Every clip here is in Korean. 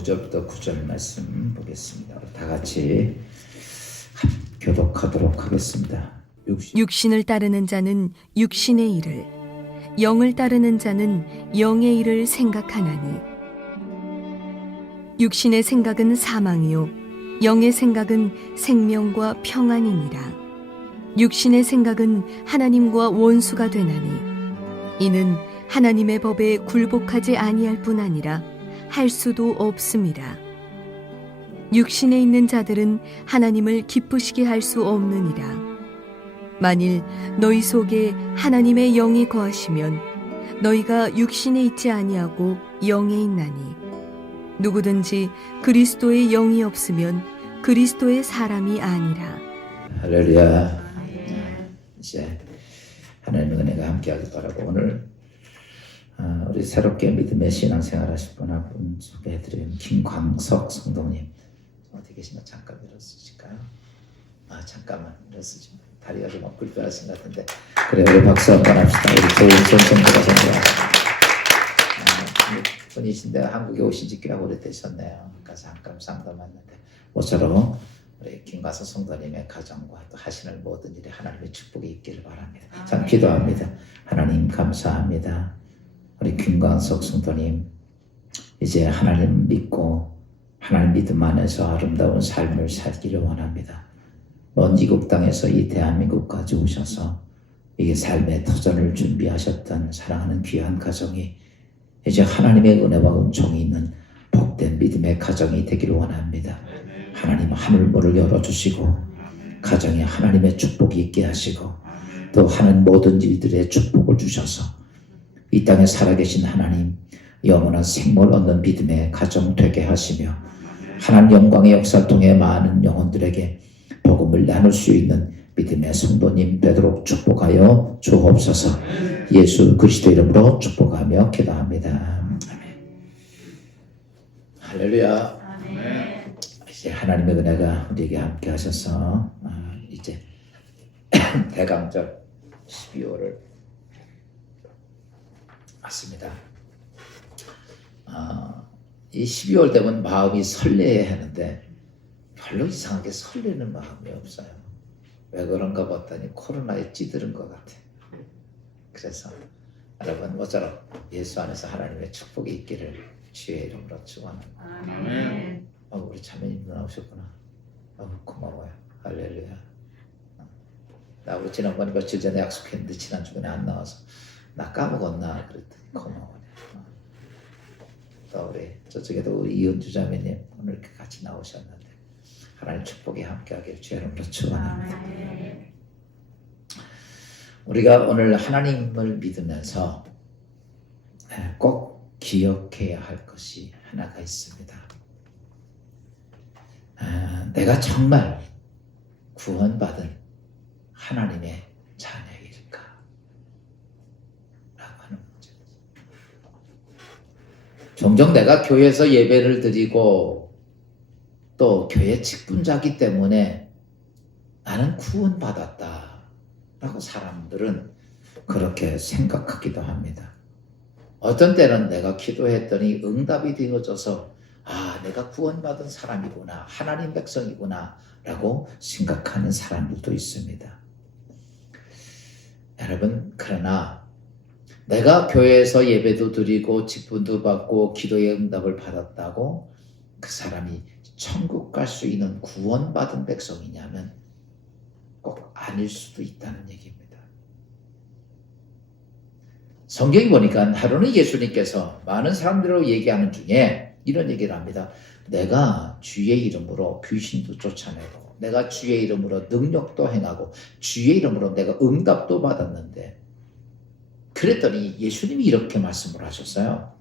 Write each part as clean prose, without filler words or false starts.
5절부터 9절 말씀 보겠습니다. 다 같이 교독하도록 하겠습니다. 육신을 따르는 자는 육신의 일을, 영을 따르는 자는 영의 일을 생각하나니, 육신의 생각은 사망이요 영의 생각은 생명과 평안이니라. 육신의 생각은 하나님과 원수가 되나니, 이는 하나님의 법에 굴복하지 아니할 뿐 아니라 할 수도 없음이라. 육신에 있는 자들은 하나님을 기쁘시게 할 수 없느니라. 만일 너희 속에 하나님의 영이 거하시면 너희가 육신에 있지 아니하고 영에 있나니, 누구든지 그리스도의 영이 없으면 그리스도의 사람이 아니라. 할렐루야. 이제 하나님의 은혜가 함께하길 바라고, 오늘 우리 새롭게 믿음의 신앙생활 하실 분 한 분 소개해드리는 김광석 성도님, 어디 계시나 잠깐 일어서실까요? 잠깐만 일어서지. 다리가 좀 불편하신 것 같은데, 그래 우리 박수 한번 합시다. 우리 좋은 성도가 성도가 분이신데 한국에 오신 지 꽤 오래되셨네요. 아까 잠깐 상담했는데, 모처럼 우리 김광석 성도님의 가정과 또 하시는 모든 일에 하나님의 축복이 있기를 바랍니다. 참 기도합니다. 하나님 감사합니다. 우리 김광석 성도님, 이제 하나님 믿고 하나님 믿음 안에서 아름다운 삶을 살기를 원합니다. 먼 이국 땅에서 이 대한민국까지 오셔서 이게 삶의 터전을 준비하셨던 사랑하는 귀한 가정이 이제 하나님의 은혜와 은총이 있는 복된 믿음의 가정이 되기를 원합니다. 하나님 하늘문을 열어주시고 가정에 하나님의 축복이 있게 하시고, 또 하는 모든 일들의 축복을 주셔서 이 땅에 살아계신 하나님 영원한 생명을 얻는 믿음의 가정 되게 하시며, 하나님 영광의 역사를 통해 많은 영혼들에게 복음을 나눌 수 있는 믿음의 성도님 되도록 축복하여 주옵소서. 예수 그리스도 이름으로 축복하며 기도합니다. 아멘. 할렐루야. 아멘. 이제 하나님의 은혜가 우리에게 함께 하셔서 이제 대강절 12월을 맞습니다. 이 12월 되면 마음이 설레야 하는데 별로 이상하게 설레는 마음이 없어요. 왜 그런가 봤더니 코로나에 찌들은 것 같아. 그래서 여러분 모처럼 예수 안에서 하나님의 축복이 있기를 주의 이름으로 축원합니다. 아멘. 우리 자매님 나오셨구나. 고마워요. 할렐루야. 나 우리 지난번에 며칠 전에 약속했는데 지난주에 안 나와서 나 까먹었나 그랬더니 고마워요. 또 우리 저쪽에도 우리 이은주 자매님 오늘 이렇게 같이 나오셨는데 하나님 축복이 함께하길 주의 이름으로 축원합니다. 우리가 오늘 하나님을 믿으면서 꼭 기억해야 할 것이 하나가 있습니다. 내가 정말 구원받은 하나님의 자녀일까? 라고 하는 문제입니다. 종종 내가 교회에서 예배를 드리고 또 교회 직분자기 때문에 나는 구원받았다 라고 사람들은 그렇게 생각하기도 합니다. 어떤 때는 내가 기도했더니 응답이 되어져서 내가 구원받은 사람이구나, 하나님 백성이구나 라고 생각하는 사람들도 있습니다. 여러분, 그러나 내가 교회에서 예배도 드리고 직분도 받고 기도의 응답을 받았다고 그 사람이 천국 갈 수 있는 구원받은 백성이냐면 꼭 아닐 수도 있다는 얘기입니다. 성경이 보니까 하루는 예수님께서 많은 사람들하고 얘기하는 중에 이런 얘기를 합니다. 내가 주의 이름으로 귀신도 쫓아내고 내가 주의 이름으로 능력도 행하고 주의 이름으로 내가 응답도 받았는데, 그랬더니 예수님이 이렇게 말씀을 하셨어요.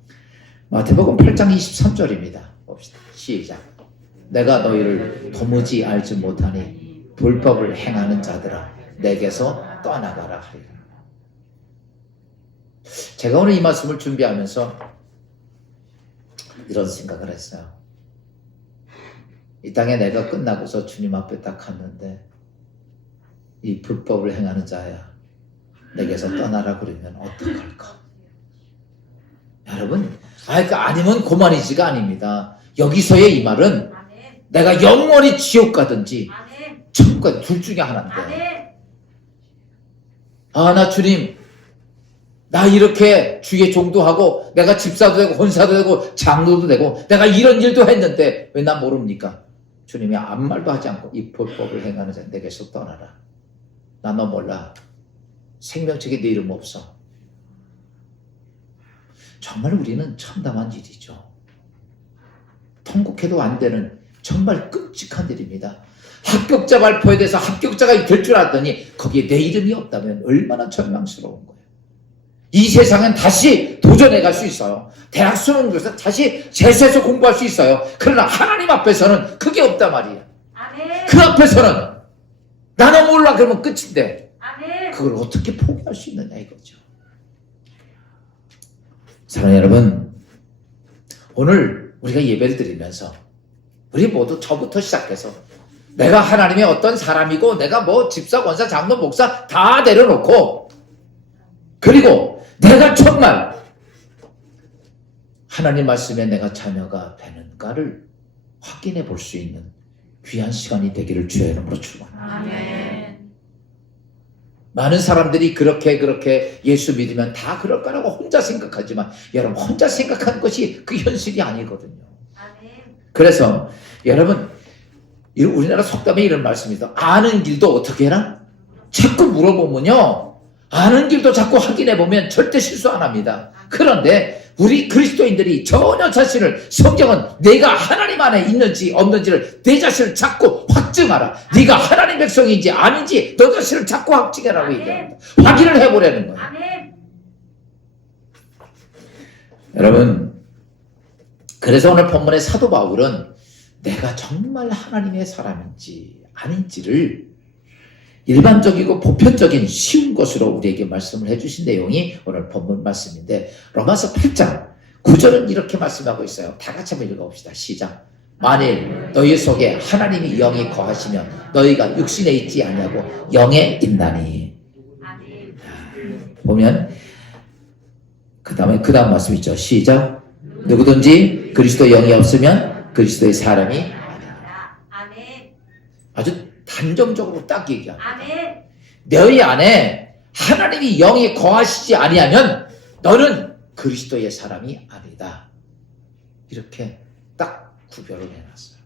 마태복음 8장 23절입니다. 봅시다. 시작. 내가 너희를 도무지 알지 못하니 불법을 행하는 자들아 내게서 떠나가라 하리라. 제가 오늘 이 말씀을 준비하면서 이런 생각을 했어요. 이 땅에 내가 끝나고서 주님 앞에 딱 갔는데 이 불법을 행하는 자야 내게서 떠나라 그러면 어떡할까? 여러분, 그러니까 아니면 고만이지가 아닙니다. 여기서의 이 말은 아멘. 내가 영원히 지옥 가든지 아멘. 천국 가든지 둘 중에 하나인데, 아멘. 아, 나 주님, 나 이렇게 주의 종도하고 내가 집사도 되고 혼사도 되고 장로도 되고 내가 이런 일도 했는데 왜 나 모릅니까? 주님이 아무 말도 하지 않고 이 불법을 행하는 자 내게서 떠나라. 나 너 몰라. 생명책에 내 이름 없어. 정말 우리는 참담한 일이죠. 통곡해도 안 되는 정말 끔찍한 일입니다. 합격자 발표에 대해서 합격자가 될 줄 알았더니 거기에 내 이름이 없다면 얼마나 절망스러운 거예요. 이 세상은 다시 도전해 갈 수 있어요. 대학 수능에서 다시 재수해서 공부할 수 있어요. 그러나 하나님 앞에서는 그게 없단 말이에요. 아멘. 그 앞에서는 나는 몰라 그러면 끝인데 아멘. 그걸 어떻게 포기할 수 있느냐 이거죠. 사랑하는 여러분, 오늘 우리가 예배를 드리면서 우리 모두 저부터 시작해서 내가 하나님의 어떤 사람이고 내가 뭐 집사, 권사, 장로, 목사 다 내려놓고 그리고 내가 정말 하나님 말씀에 내가 자녀가 되는가를 확인해 볼 수 있는 귀한 시간이 되기를 주의 이름으로 축원합니다. 아멘. 많은 사람들이 그렇게 예수 믿으면 다 그럴 거라고 혼자 생각하지만 여러분 혼자 생각하는 것이 그 현실이 아니거든요. 아멘. 그래서 여러분 우리나라 속담에 이런 말씀이 있어. 아는 길도 어떻게 해라? 자꾸 물어보면요. 아는 길도 자꾸 확인해보면 절대 실수 안 합니다. 그런데 우리 그리스도인들이 전혀 자신을 성경은 내가 하나님 안에 있는지 없는지를 내 자신을 자꾸 확증하라. 네가 하나님 백성인지 아닌지 너 자신을 자꾸 확증해라고 얘기합니다. 확인을 해보라는 거예요. 아멘. 여러분, 그래서 오늘 본문의 사도 바울은 내가 정말 하나님의 사람인지 아닌지를 일반적이고 보편적인 쉬운 것으로 우리에게 말씀을 해주신 내용이 오늘 본문 말씀인데 로마서 8장 9절은 이렇게 말씀하고 있어요. 다 같이 한번 읽어봅시다. 시작. 만일 너희 속에 하나님이 영이 거하시면 너희가 육신에 있지 아니하고 영에 있나니. 아멘. 보면 그 다음 말씀 있죠. 시작. 누구든지 그리스도 영이 없으면 그리스도의 사람이 아니라. 아멘. 아주 단정적으로 딱 얘기합니다. 아멘. 너희 안에 하나님이 영이 거하시지 아니하면 너는 그리스도의 사람이 아니다. 이렇게 딱 구별을 해놨어요.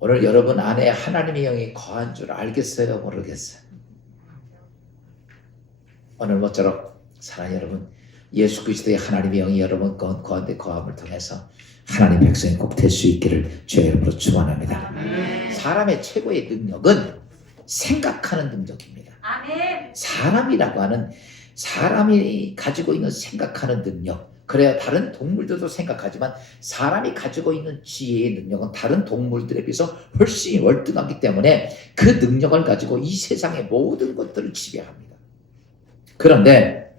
오늘 여러분 안에 하나님의 영이 거한 줄 알겠어요? 모르겠어요? 오늘 모처럼 사랑하는 여러분, 예수 그리스도의 하나님의 영이 여러분 가운데 거함을 통해서 하나님 백성이 꼭 될 수 있기를 주의 이름으로 축원합니다. 사람의 최고의 능력은 생각하는 능력입니다. 아멘. 사람이라고 하는 사람이 가지고 있는 생각하는 능력, 그래야 다른 동물들도 생각하지만 사람이 가지고 있는 지혜의 능력은 다른 동물들에 비해서 훨씬 월등하기 때문에 그 능력을 가지고 이 세상의 모든 것들을 지배합니다. 그런데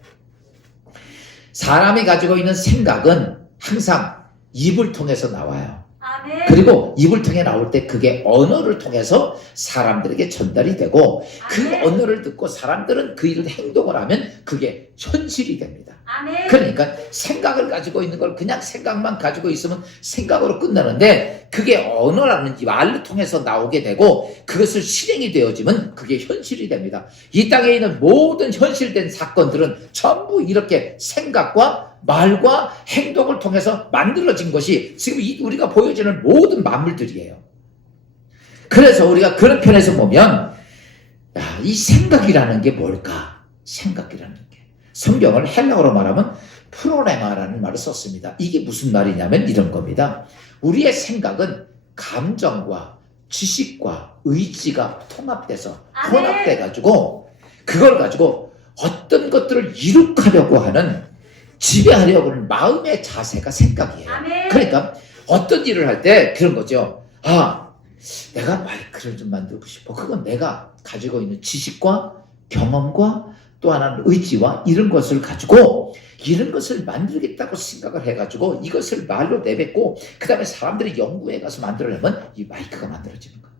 사람이 가지고 있는 생각은 항상 입을 통해서 나와요. 아멘. 그리고 입을 통해 나올 때 그게 언어를 통해서 사람들에게 전달이 되고 그 아멘. 언어를 듣고 사람들은 그 일을 행동을 하면 그게 현실이 됩니다. 아멘. 그러니까 생각을 가지고 있는 걸 그냥 생각만 가지고 있으면 생각으로 끝나는데 그게 언어라는 이 말을 통해서 나오게 되고 그것을 실행이 되어지면 그게 현실이 됩니다. 이 땅에 있는 모든 현실된 사건들은 전부 이렇게 생각과 말과 행동을 통해서 만들어진 것이 지금 우리가 보여지는 모든 만물들이에요. 그래서 우리가 그런 편에서 보면 이 생각이라는 게 뭘까? 생각이라는 게 성경을 헬라어로 말하면 프로레마라는 말을 썼습니다. 이게 무슨 말이냐면 이런 겁니다. 우리의 생각은 감정과 지식과 의지가 통합돼서 혼합돼가지고 그걸 가지고 어떤 것들을 이룩하려고 하는 지배하려고 하는 마음의 자세가 생각이에요. 아멘. 그러니까 어떤 일을 할 때 그런 거죠. 내가 마이크를 좀 만들고 싶어. 그건 내가 가지고 있는 지식과 경험과 또 하나는 의지와 이런 것을 가지고 이런 것을 만들겠다고 생각을 해가지고 이것을 말로 내뱉고 그 다음에 사람들이 연구해 가서 만들려면 이 마이크가 만들어지는 거예요.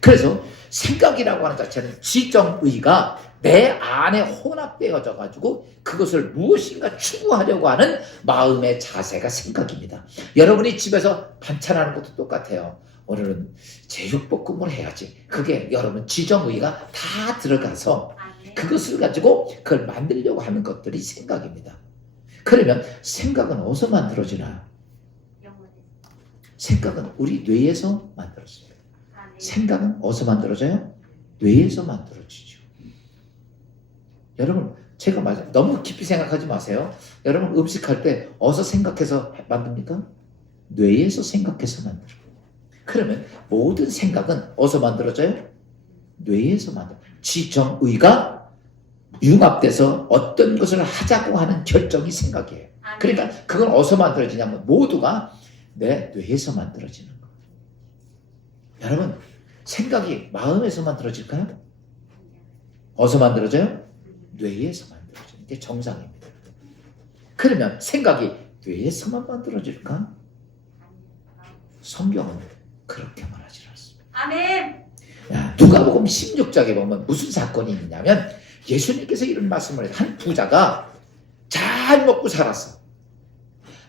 그래서 생각이라고 하는 자체는 지정의가 내 안에 혼합되어져 가지고 그것을 무엇인가 추구하려고 하는 마음의 자세가 생각입니다. 여러분이 집에서 반찬하는 것도 똑같아요. 오늘은 제육볶음을 해야지. 그게 여러분 지정의가 다 들어가서 아멘. 그것을 가지고 그걸 만들려고 하는 것들이 생각입니다. 그러면 생각은 어디서 만들어지나요? 영원히. 생각은 우리 뇌에서 만들어집니다. 아멘. 생각은 어디서 만들어져요? 뇌에서 만들어지죠. 여러분, 제가 너무 깊이 생각하지 마세요. 여러분 음식할 때 어디서 생각해서 만듭니까? 뇌에서 생각해서 만들어요. 그러면 모든 생각은 어디서 만들어져요? 뇌에서 만들어요. 지정의가 융합돼서 어떤 것을 하자고 하는 결정이 생각이에요. 아멘. 그러니까 그건 어디서 만들어지냐면 모두가 내 뇌에서 만들어지는 거예요. 여러분, 생각이 마음에서 만들어질까요? 어디서 만들어져요? 뇌에서 만들어지는 게 정상입니다. 그러면 생각이 뇌에서만 만들어질까? 성경은 그렇게 말하지 않습니다. 아멘. 누가복음 16장에 보면 무슨 사건이 있냐면 예수님께서 이런 말씀을 해요. 한 부자가 잘 먹고 살았어.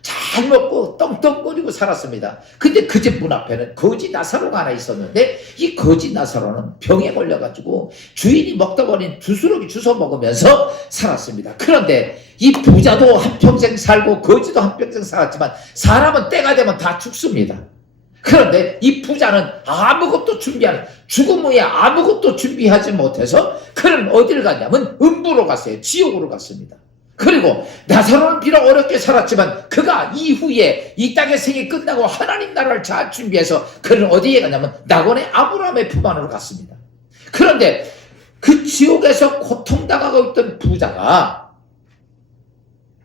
잘 먹고 떵떵거리고 살았습니다. 근데 그 집 문 앞에는 거지 나사로가 하나 있었는데 이 거지 나사로는 병에 걸려가지고 주인이 먹다 버린 두스러기 주워 먹으면서 살았습니다. 그런데 이 부자도 한평생 살고 거지도 한평생 살았지만 사람은 때가 되면 다 죽습니다. 그런데 이 부자는 아무것도 죽음 후에 아무것도 준비하지 못해서 그는 어디를 갔냐면 음부로 갔어요. 지옥으로 갔습니다. 그리고 나사로는 비록 어렵게 살았지만 그가 이후에 이 땅의 생이 끝나고 하나님 나라를 잘 준비해서 그는 어디에 갔냐면 낙원의 아브라함의 품 안으로 갔습니다. 그런데 그 지옥에서 고통당하고 있던 부자가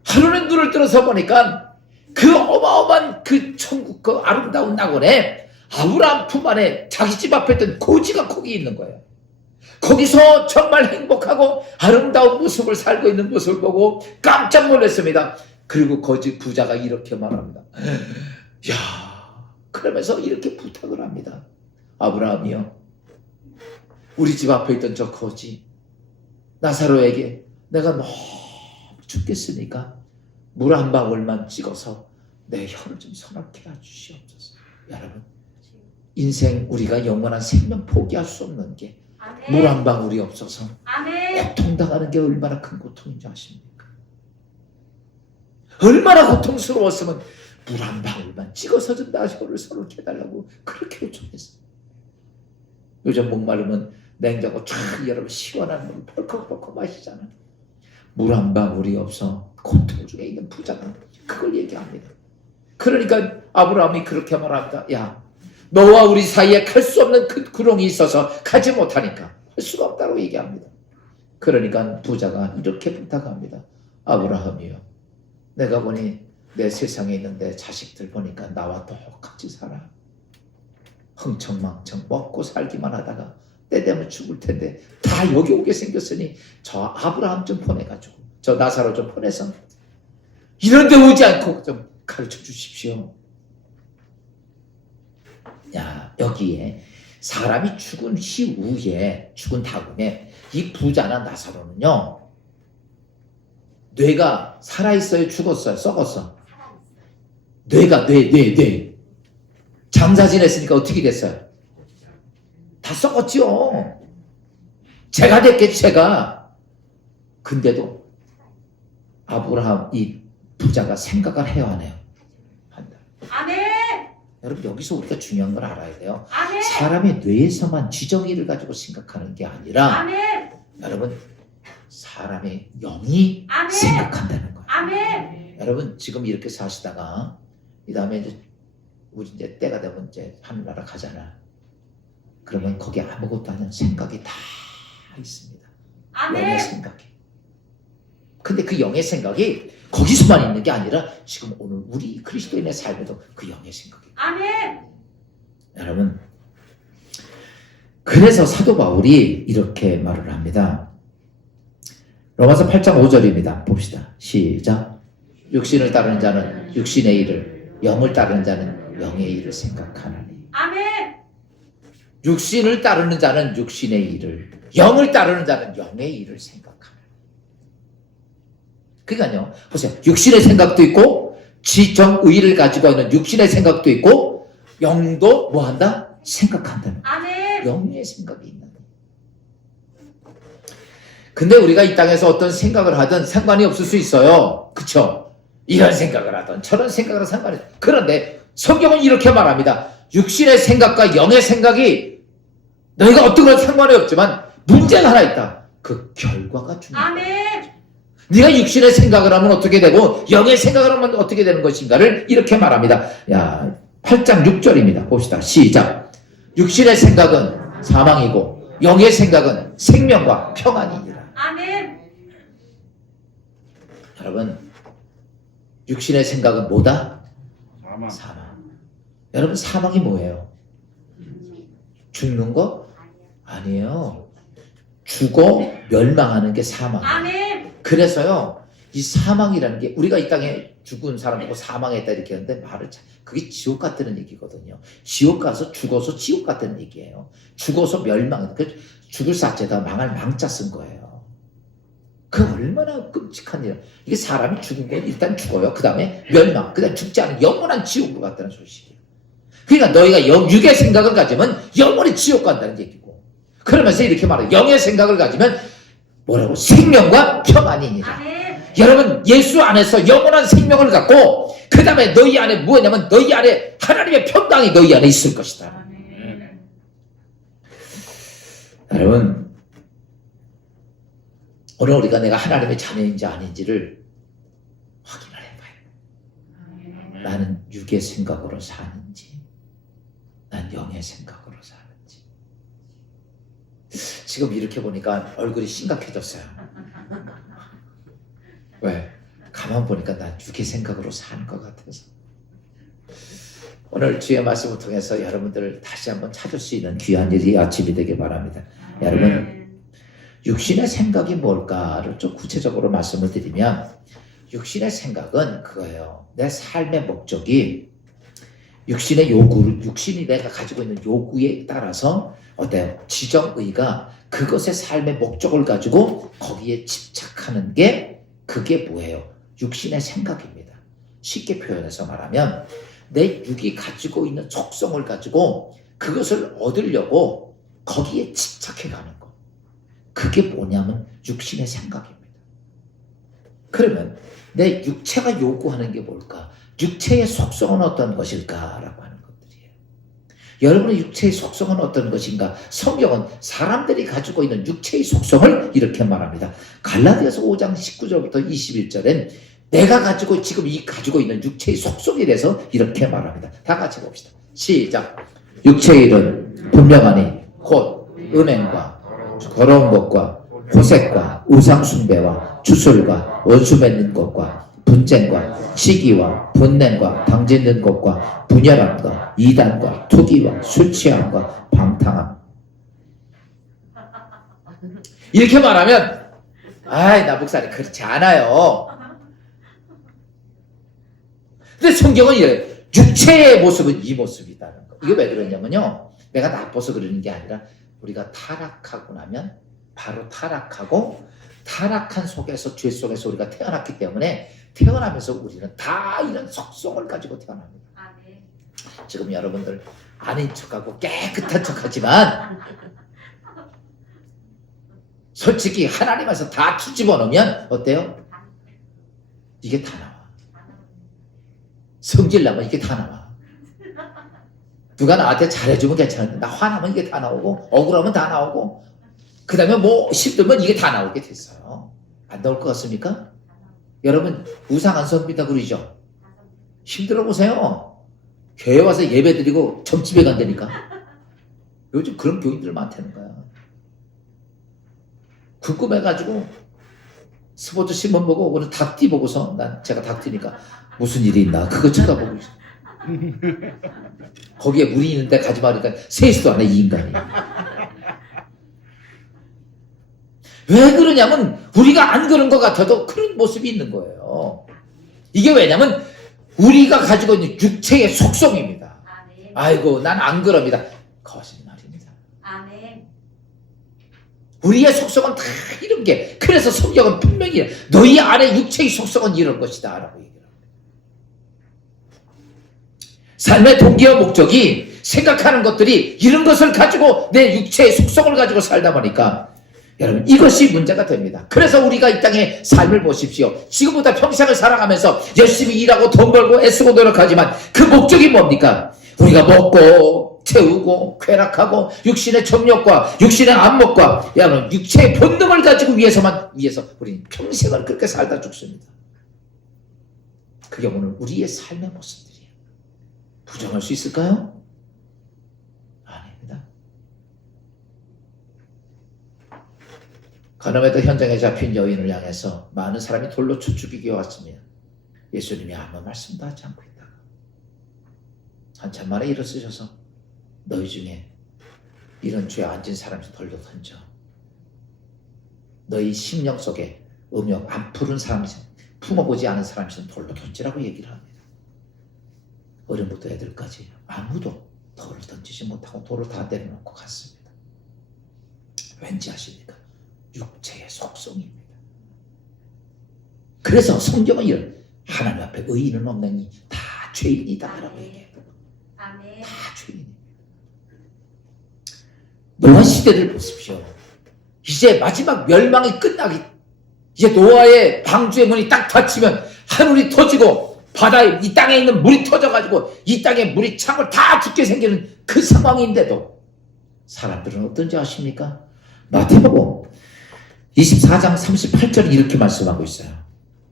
하루는 눈을 들어서 보니까 그 어마어마한 그 천국 그 아름다운 낙원에 아브라함 품 안에 자기 집 앞에 있던 거지가 거기 있는 거예요. 거기서 정말 행복하고 아름다운 모습을 살고 있는 모습을 보고 깜짝 놀랐습니다. 그리고 거지 부자가 이렇게 말합니다. 야, 그러면서 이렇게 부탁을 합니다. 아브라함이요, 우리 집 앞에 있던 저 거지 나사로에게 내가 너무 죽겠으니까 물 한 방울만 찍어서 내 혀를 좀 서럽게 해주시옵소서. 여러분, 인생 우리가 영원한 생명 포기할 수 없는 게 물 한 방울이 없어서 아멘. 고통당하는 게 얼마나 큰 고통인 줄 아십니까? 얼마나 고통스러웠으면 물 한 방울만 찍어서 좀 나 혀를 서럽게 해달라고 그렇게 요청했어요. 요즘 목마르면 냉장고 쫙 열어서 시원한 물을 펄컥펄컥 마시잖아요. 물 한 방울이 없어 고통 중에 있는 부자가 그걸 얘기합니다. 그러니까 아브라함이 그렇게 말합니다. 야, 너와 우리 사이에 갈 수 없는 그 구렁이 있어서 가지 못하니까 할 수가 없다고 얘기합니다. 그러니까 부자가 이렇게 부탁합니다. 아브라함이요, 내가 보니 내 세상에 있는 내 자식들 보니까 나와 똑같이 살아. 흥청망청 먹고 살기만 하다가 때 되면 죽을 텐데 다 여기 오게 생겼으니 저 아브라함 좀 보내가지고 저 나사로 좀 보내서 이런 데 오지 않고 좀 가르쳐 주십시오. 야, 여기에 사람이 죽은 이후에, 죽은 다음에 이 부자나 나사로는요, 뇌가 살아있어요? 죽었어요? 썩었어? 뇌가 뇌 장사 지냈으니까 어떻게 됐어요? 다 썩었지요. 제가 됐겠지, 제가. 근데도 아브라함 이 부자가 생각을 해야 하네요. 한다. 아멘. 여러분, 여기서 우리가 중요한 걸 알아야 돼요. 아멘. 사람의 뇌에서만 지정의를 가지고 생각하는 게 아니라 아멘. 여러분, 사람의 영이 아멘. 생각한다는 거예요. 아멘. 여러분, 지금 이렇게 사시다가 이 다음에 이제 우리 이제 때가 되면 이제 하늘나라 가잖아. 그러면 거기 아무것도 아닌 생각이 다 있습니다. 영의 아멘. 생각이. 근데 그 영의 생각이 거기서만 있는 게 아니라 지금 오늘 우리 그리스도인의 삶에도 그 영의 생각이. 아멘. 여러분, 그래서 사도 바울이 이렇게 말을 합니다. 로마서 8장 5절입니다. 봅시다. 시작. 육신을 따르는 자는 육신의 일을, 영을 따르는 자는 영의 일을 생각하나니. 아멘. 육신을 따르는 자는 육신의 일을, 영을 따르는 자는 영의 일을 생각하는. 그러니까요, 보세요. 육신의 생각도 있고 지정의를 가지고 있는 육신의 생각도 있고 영도 뭐한다? 생각한다는 거예요. 아멘. 영의 생각이 있는 거예요. 근데 우리가 이 땅에서 어떤 생각을 하든 상관이 없을 수 있어요. 그쵸? 이런 생각을 하든 저런 생각을 하든 상관이 없어요. 그런데 성경은 이렇게 말합니다. 육신의 생각과 영의 생각이 너희가 어떤 건 상관이 없지만 문제가 하나 있다. 그 결과가 중요하다. 아멘. 네가 육신의 생각을 하면 어떻게 되고 영의 생각을 하면 어떻게 되는 것인가를 이렇게 말합니다. 야, 8장 6절입니다. 봅시다. 시작. 육신의 생각은 사망이고 영의 생각은 생명과 평안이니라. 아멘. 여러분, 육신의 생각은 뭐다? 사망. 사망. 여러분, 사망이 뭐예요? 죽는 거? 아니에요. 죽어 멸망하는 게 사망. 아멘. 그래서요, 이 사망이라는 게 우리가 이 땅에 죽은 사람 보고 사망했다 이렇게 하는데 말을 그게 지옥 같다는 얘기거든요. 지옥 가서 죽어서 지옥 같다는 얘기예요. 죽어서 멸망, 그 죽을 사체다 망할 망자 쓴 거예요. 그 얼마나 끔찍한 일. 이게 사람이 죽은 건 일단 죽어요. 그 다음에 멸망, 그 다음에 죽지 않은 영원한 지옥으로 갔다는 소식이에요. 그러니까 너희가 육의 생각을 가지면 영원히 지옥 간다는 얘기고, 그러면서 이렇게 말해요. 영의 생각을 가지면 뭐라고? 생명과 평안이니라. 아멘. 여러분, 예수 안에서 영원한 생명을 갖고 그 다음에 너희 안에 뭐냐면 너희 안에 하나님의 평강이 너희 안에 있을 것이다. 아멘. 여러분, 오늘 우리가 내가 하나님의 자녀인지 아닌지를 확인을 해봐요. 나는 육의 생각으로 사는지 난 영의 생각으로 사는지. 지금 이렇게 보니까 얼굴이 심각해졌어요. 왜? 가만 보니까 난 육의 생각으로 사는 것 같아서. 오늘 주의 말씀을 통해서 여러분들을 다시 한번 찾을 수 있는 귀한 일이 아침이 되길 바랍니다. 여러분, 육신의 생각이 뭘까를 좀 구체적으로 말씀을 드리면, 육신의 생각은 그거예요. 내 삶의 목적이 육신의 요구를, 육신이 내가 가지고 있는 요구에 따라서 어때요? 지정의가 그것의 삶의 목적을 가지고 거기에 집착하는 게, 그게 뭐예요? 육신의 생각입니다. 쉽게 표현해서 말하면 내 육이 가지고 있는 속성을 가지고 그것을 얻으려고 거기에 집착해가는 거. 그게 뭐냐면 육신의 생각입니다. 그러면 내 육체가 요구하는 게 뭘까? 육체의 속성은 어떤 것일까라고 하는 것들이에요. 여러분의 육체의 속성은 어떤 것인가? 성경은 사람들이 가지고 있는 육체의 속성을 이렇게 말합니다. 갈라디아서 5장 19절부터 21절엔 내가 가지고 지금 가지고 있는 육체의 속성에 대해서 이렇게 말합니다. 다 같이 봅시다. 시작. 육체의 일은 분명하니 곧 음행과 더러운 것과 호색과 우상숭배와 주술과 원수 맺는 것과 분쟁과 시기와 분냄과 당짓는 것과 분열함과 이단과 투기와 술취함과 방탕함. 이렇게 말하면 아이, 나 목사님 그렇지 않아요. 근데 성경은 이래요. 육체의 모습은 이 모습이다는 거. 이게 왜 그러냐면요, 내가 나빠서 그러는 게 아니라 우리가 타락하고 나면 바로 타락하고, 타락한 속에서, 죄 속에서 우리가 태어났기 때문에 태어나면서 우리는 다 이런 속성을 가지고 태어납니다. 아멘. 지금 여러분들 아닌 척하고 깨끗한 척하지만 솔직히 하나님에서 다 뒤집어 놓으면 어때요? 이게 다 나와. 성질나면 이게 다 나와. 누가 나한테 잘해주면 괜찮은데 나 화나면 이게 다 나오고, 억울하면 다 나오고, 그 다음에 뭐 힘들면 이게 다 나오게 됐어요. 안 나올 것 같습니까? 여러분, 우상 안 섭니다 그러죠? 힘들어 보세요. 교회 와서 예배 드리고 점집에 간다니까. 요즘 그런 교인들 많다는 거야. 궁금해가지고 스포츠 신문 보고 오늘 닭띠 보고서, 제가 닭띠니까 무슨 일이 있나 그거 쳐다보고 있어. 거기에 물이 있는데 가지 말니까 세수도 안 해, 이 인간이. 왜 그러냐면 우리가 안 그런 것 같아도 그런 모습이 있는 거예요. 이게 왜냐면 우리가 가지고 있는 육체의 속성입니다. 아멘. 아이고 난 안 그럽니다. 거짓말입니다. 우리의 속성은 다 이런 게, 그래서 성경은 분명히 너희 안에 육체의 속성은 이런 것이다 라고 얘기합니다. 삶의 동기와 목적이 생각하는 것들이 이런 것을 가지고 내 육체의 속성을 가지고 살다 보니까 여러분 이것이 문제가 됩니다. 그래서 우리가 이 땅의 삶을 보십시오. 지금보다 평생을 살아가면서 열심히 일하고 돈 벌고 애쓰고 노력하지만 그 목적이 뭡니까? 우리가 먹고 채우고 쾌락하고 육신의 정욕과 육신의 안목과 여러분 육체의 본능을 가지고 위해서 우리는 평생을 그렇게 살다 죽습니다. 그게 오늘 우리의 삶의 모습들이에요. 부정할 수 있을까요? 아닙니다. 가늠에도 현장에 잡힌 여인을 향해서 많은 사람이 돌로 쳐 죽이게 왔습니다. 예수님이 아무 말씀도 하지 않고 있다가 한참 만에 일어서셔서 너희 중에 이런 죄에 앉은 사람이 돌로 던져. 너희 심령 속에 음욕 안 푸른 사람이 품어보지 않은 사람이 돌로 던지라고 얘기를 합니다. 어른부터 애들까지 아무도 돌을 던지지 못하고 돌을 다 내려놓고 갔습니다. 왠지 아십니까? 육체의 속성입니다. 그래서 성경은 이런 하나님 앞에 의인은 없느니 다 죄인이다라고 얘기해요. 아멘. 다 죄인입니다. 노아 시대를 보십시오. 이제 마지막 멸망이 끝나기, 이제 노아의 방주의 문이 딱 닫히면 하늘이 터지고 바다에 이 땅에 있는 물이 터져가지고 이 땅에 물이 창을 다 죽게 생기는 그 상황인데도 사람들은 어떤지 아십니까? 마태복음 24장 38절이 이렇게 말씀하고 있어요.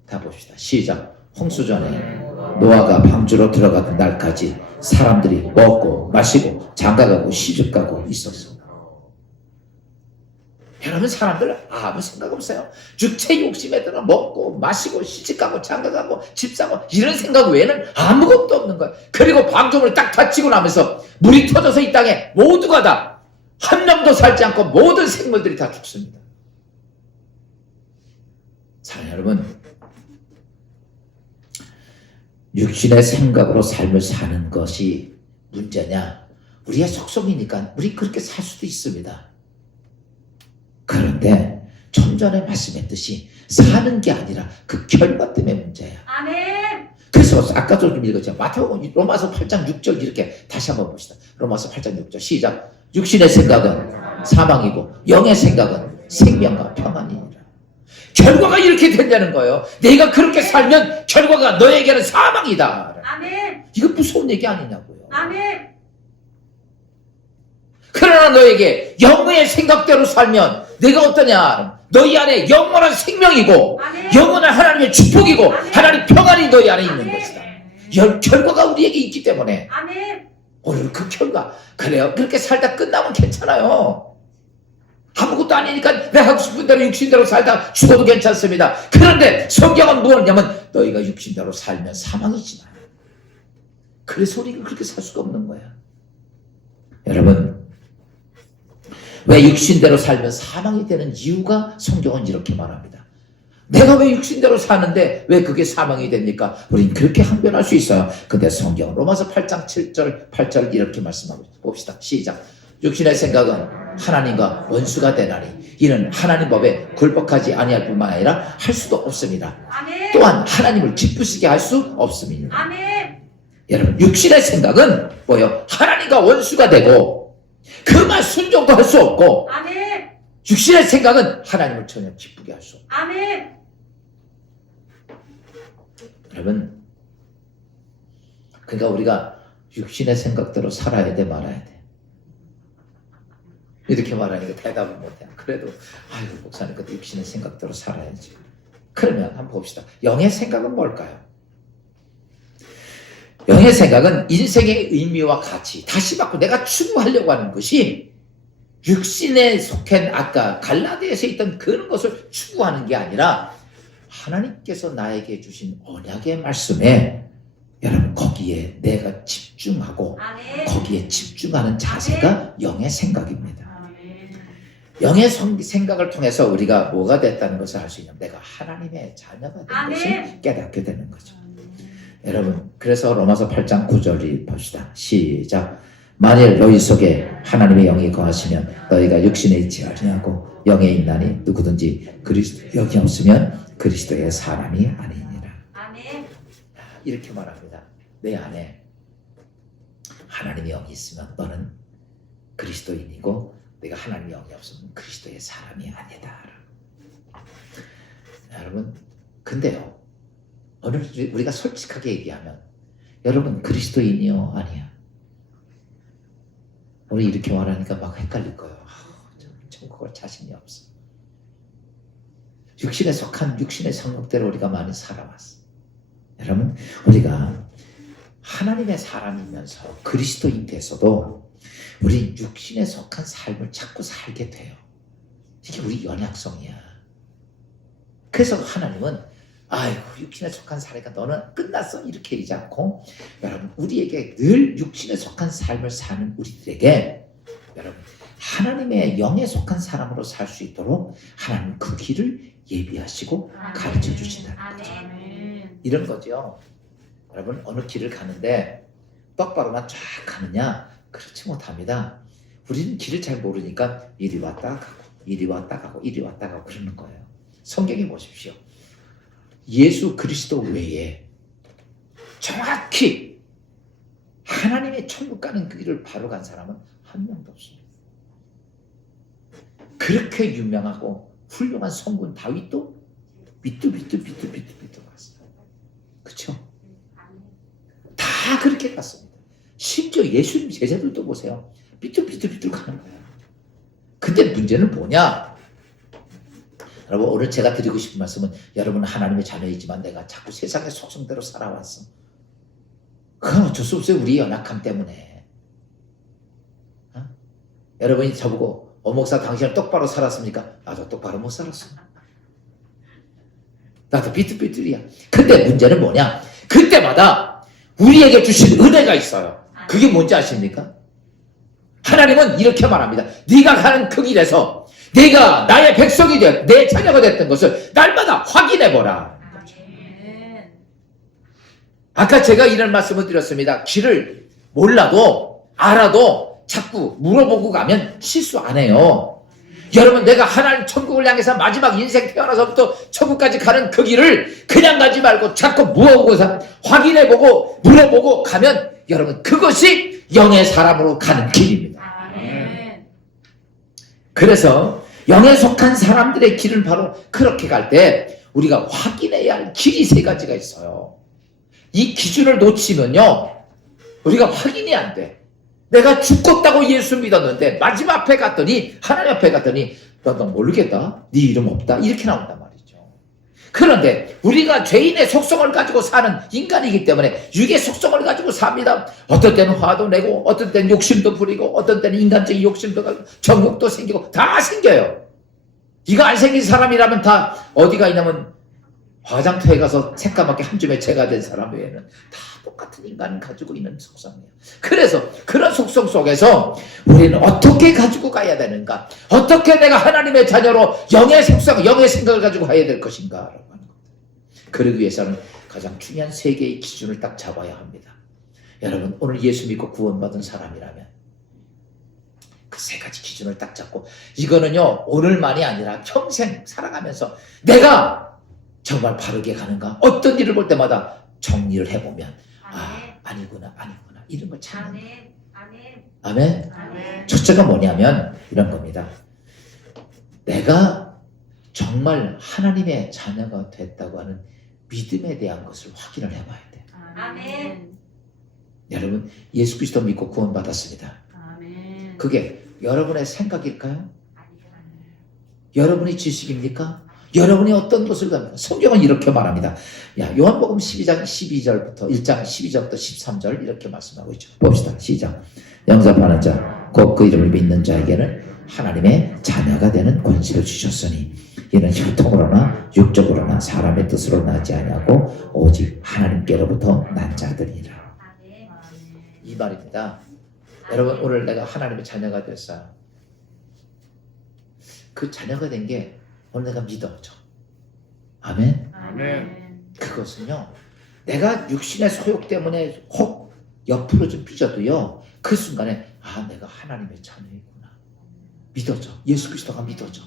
다 봅시다. 시작. 홍수전에 노아가 방주로 들어가던 날까지 사람들이 먹고 마시고 장가가고 시집가고 있었어. 여러분 사람들 아무 생각 없어요. 육체 욕심에 들어 먹고 마시고 시집가고 장가가고 집 사고 이런 생각 외에는 아무것도 없는 거예요. 그리고 방주문이 딱 닫히고 나면서 물이 터져서 이 땅에 모두가 다 한 명도 살지 않고 모든 생물들이 다 죽습니다. 사랑 여러분, 육신의 생각으로 삶을 사는 것이 문제냐? 우리의 속성이니까 우리 그렇게 살 수도 있습니다. 그런데 좀 전에 말씀했듯이 사는 게 아니라 그 결과 때문에 문제야. 아멘. 그래서 아까도 좀 읽었죠. 마태복음 로마서 8장 6절 이렇게 다시 한번 봅시다. 로마서 8장 6절 시작. 육신의 생각은 사망이고 영의 생각은 생명과 평안이니라. 결과가 이렇게 된다는 거예요. 내가 그렇게 살면 결과가 너에게는 사망이다. 아멘. 이거 무서운 얘기 아니냐고요. 아멘. 그러나 너에게 영의 생각대로 살면 내가 어떠냐? 너희 안에 영원한 생명이고 아멘. 영원한 하나님의 축복이고 아멘. 하나님의 평안이 너희 안에 있는 아멘. 것이다. 결과가 우리에게 있기 때문에 아멘. 오늘 그 결과 그래요. 그렇게 살다 끝나면 괜찮아요. 아무것도 아니니까 내가 하고 싶은 대로 육신대로 살다 죽어도 괜찮습니다. 그런데 성경은 뭐냐면 너희가 육신대로 살면 사망이지만 그래서 우리가 그렇게 살 수가 없는 거야. 여러분 왜 육신대로 살면 사망이 되는 이유가 성경은 이렇게 말합니다. 내가 왜 육신대로 사는데 왜 그게 사망이 됩니까? 우린 그렇게 항변할 수 있어요. 근데 성경은 로마서 8장 7절 8절 이렇게 말씀하고 있습니다. 봅시다. 시작. 육신의 생각은 하나님과 원수가 되나니 이는 하나님 법에 굴복하지 아니할 뿐만 아니라 할 수도 없습니다. 아멘. 또한 하나님을 기쁘시게 할 수 없습니다. 아멘. 여러분 육신의 생각은 뭐예요? 하나님과 원수가 되고 그 말 순종도 할 수 없고 아멘. 육신의 생각은 하나님을 전혀 기쁘게 할 수 없고 아멘. 여러분 그러니까 우리가 육신의 생각대로 살아야 돼 말아야 돼. 이렇게 말하니까 대답을 못해. 그래도 아이고 목사님 그때 육신의 생각대로 살아야지. 그러면 한번 봅시다. 영의 생각은 뭘까요? 영의 생각은 인생의 의미와 가치 다시 받고 내가 추구하려고 하는 것이 육신에 속한 아까 갈라디아에서 있던 그런 것을 추구하는 게 아니라 하나님께서 나에게 주신 언약의 말씀에 여러분 거기에 내가 집중하고 아멘. 거기에 집중하는 자세가 영의 생각입니다. 영의 생각을 통해서 우리가 뭐가 됐다는 것을 알 수 있냐면 내가 하나님의 자녀가 된 아멘. 것을 깨닫게 되는 거죠. 여러분 그래서 로마서 8장 9절이 봅시다. 시작. 만일 너희 속에 하나님의 영이 거하시면 너희가 육신에 있지 아니하고 영에 있나니 누구든지 그리스도 영이 없으면 그리스도의 사람이 아니니라. 아멘. 이렇게 말합니다. 내 안에 하나님의 영이 있으면 너는 그리스도인이고 내가 하나님의 영이 없으면 그리스도의 사람이 아니다. 여러분, 근데요, 오늘 우리가 솔직하게 얘기하면 여러분 그리스도인이요? 아니야? 우리 이렇게 말하니까 막 헷갈릴 거예요. 참 그걸 자신이 없어. 육신에 속한 육신의 성욕대로 우리가 많이 살아왔어. 여러분, 우리가 하나님의 사람이면서 그리스도인 돼서도 우리 육신에 속한 삶을 자꾸 살게 돼요. 이게 우리 연약성이야. 그래서 하나님은 아이고 육신에 속한 살이가 너는 끝났어 이렇게 얘기하지 않고 여러분 우리에게 늘 육신에 속한 삶을 사는 우리들에게 여러분 하나님의 영에 속한 사람으로 살 수 있도록 하나님 그 길을 예비하시고 가르쳐 주신다는 거죠. 아멘. 이런 거죠. 여러분 어느 길을 가는데 똑바로만 쫙 가느냐? 그렇지 못합니다. 우리는 길을 잘 모르니까 이리 왔다 가고 이리 왔다 가고 이리 왔다 가고 그러는 거예요. 성경에 보십시오. 예수 그리스도 외에 정확히 하나님의 천국 가는 그 길을 바로 간 사람은 한 명도 없습니다. 그렇게 유명하고 훌륭한 성군 다윗도 비뚤비뚤 갔어요. 그렇죠? 다 그렇게 갔습니다. 심지어 예수님 제자들도 보세요. 비뚤비뚤 가는 거예요. 근데 문제는 뭐냐? 여러분 오늘 제가 드리고 싶은 말씀은 여러분은 하나님의 자녀이지만 내가 자꾸 세상의 속성대로 살아왔어. 그건 어쩔 수 없어요. 우리 연약함 때문에. 여러분이 저보고 목사 당신은 똑바로 살았습니까? 나도 똑바로 못 살았어. 나도 비뚤비뚤이야. 근데 문제는 뭐냐? 그때마다 우리에게 주신 은혜가 있어요. 그게 뭔지 아십니까? 하나님은 이렇게 말합니다. 네가 가는 그 길에서 네가 나의 백성이 되었, 내 자녀가 됐던 것을 날마다 확인해보라. 아까 제가 이런 말씀을 드렸습니다. 길을 몰라도 알아도 자꾸 물어보고 가면 실수 안 해요. 여러분 내가 하나님 천국을 향해서 마지막 인생 태어나서부터 천국까지 가는 그 길을 그냥 가지 말고 자꾸 물어보고서 확인해보고 물어보고 가면 여러분 그것이 영의 사람으로 가는 길입니다. 그래서 영에 속한 사람들의 길은 바로 그렇게 갈 때 우리가 확인해야 할 길이 세 가지가 있어요. 이 기준을 놓치면요 우리가 확인이 안 돼. 내가 죽겠다고 예수 믿었는데 마지막 앞에 갔더니 하나님 앞에 갔더니 너 모르겠다. 네 이름 없다. 이렇게 나온단 말이죠. 그런데 우리가 죄인의 속성을 가지고 사는 인간이기 때문에 육의 속성을 가지고 삽니다. 어떤 때는 화도 내고 어떤 때는 욕심도 부리고 어떤 때는 인간적인 욕심도 가지고 정욕도 생기고 다 생겨요. 이거 안 생긴 사람이라면 다 어디가 있냐면 화장터에 가서 새까맣게 한 줌의 죄가 된 사람 외에는 다 똑같은 인간을 가지고 있는 속성이에요. 그래서 그런 속성 속에서 우리는 어떻게 가지고 가야 되는가? 어떻게 내가 하나님의 자녀로 영의 속성, 영의 생각을 가지고 가야 될 것인가? 라고 하는 겁니다. 그러기 위해서는 가장 중요한 세 개의 기준을 딱 잡아야 합니다. 여러분 오늘 예수 믿고 구원받은 사람이라면 그 세 가지 기준을 딱 잡고 이거는요 오늘만이 아니라 평생 살아가면서 내가 정말 바르게 가는가? 어떤 일을 볼 때마다 정리를 해보면 아니구나 이런 걸 찾는 거예요. 아멘? 첫째가 뭐냐면 이런 겁니다. 내가 정말 하나님의 자녀가 됐다고 하는 믿음에 대한 것을 확인을 해봐야 돼요. 아멘. 여러분 예수 그리스도 믿고 구원받았습니다. 아멘. 그게 여러분의 생각일까요? 여러분의 지식입니까? 여러분이 어떤 것을 갑니까? 성경은 이렇게 말합니다. 요한복음 12장 12절부터 1장 12절부터 13절 이렇게 말씀하고 있죠. 봅시다. 시작. 영접하는 자, 곧 그 이름을 믿는 자에게는 하나님의 자녀가 되는 권세를 주셨으니 이는 혈통으로나 육적으로나 사람의 뜻으로 나지 아니하고 오직 하나님께로부터 난 자들이라. 이 말입니다. 여러분 오늘 내가 하나님의 자녀가 됐어요. 그 자녀가 된 게 오늘 내가 믿어져. 아멘? 그것은요 내가 육신의 소욕 때문에 혹 옆으로 좀 삐져도요 그 순간에 내가 하나님의 자녀이구나 믿어져. 예수 그리스도가 믿어져.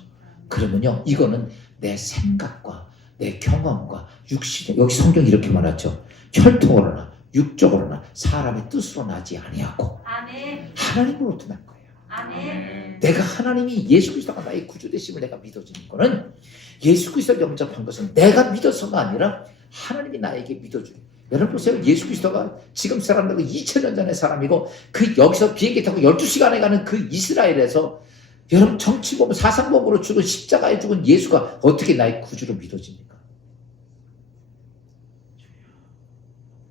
그러면요, 이거는 내 생각과 내 경험과 육신, 여기 성경이 이렇게 말하죠. 혈통으로나 육적으로나 사람의 뜻으로 나지 아니하고 아멘. 하나님으로부터 난 거예요. 아멘. 내가 하나님이 예수 그리스도가 나의 구주 되심을 내가 믿어지는 거는, 예수 그리스도를 영접한 것은 내가 믿어서가 아니라 하나님이 나에게 믿어주는. 여러분 보세요. 예수 그리스도가 지금 사람들은 2000년 전의 사람이고, 그 여기서 비행기 타고 12시간에 가는 그 이스라엘에서 여러분 정치범, 사상범으로 죽은, 십자가에 죽은 예수가 어떻게 나의 구주로 믿어집니까?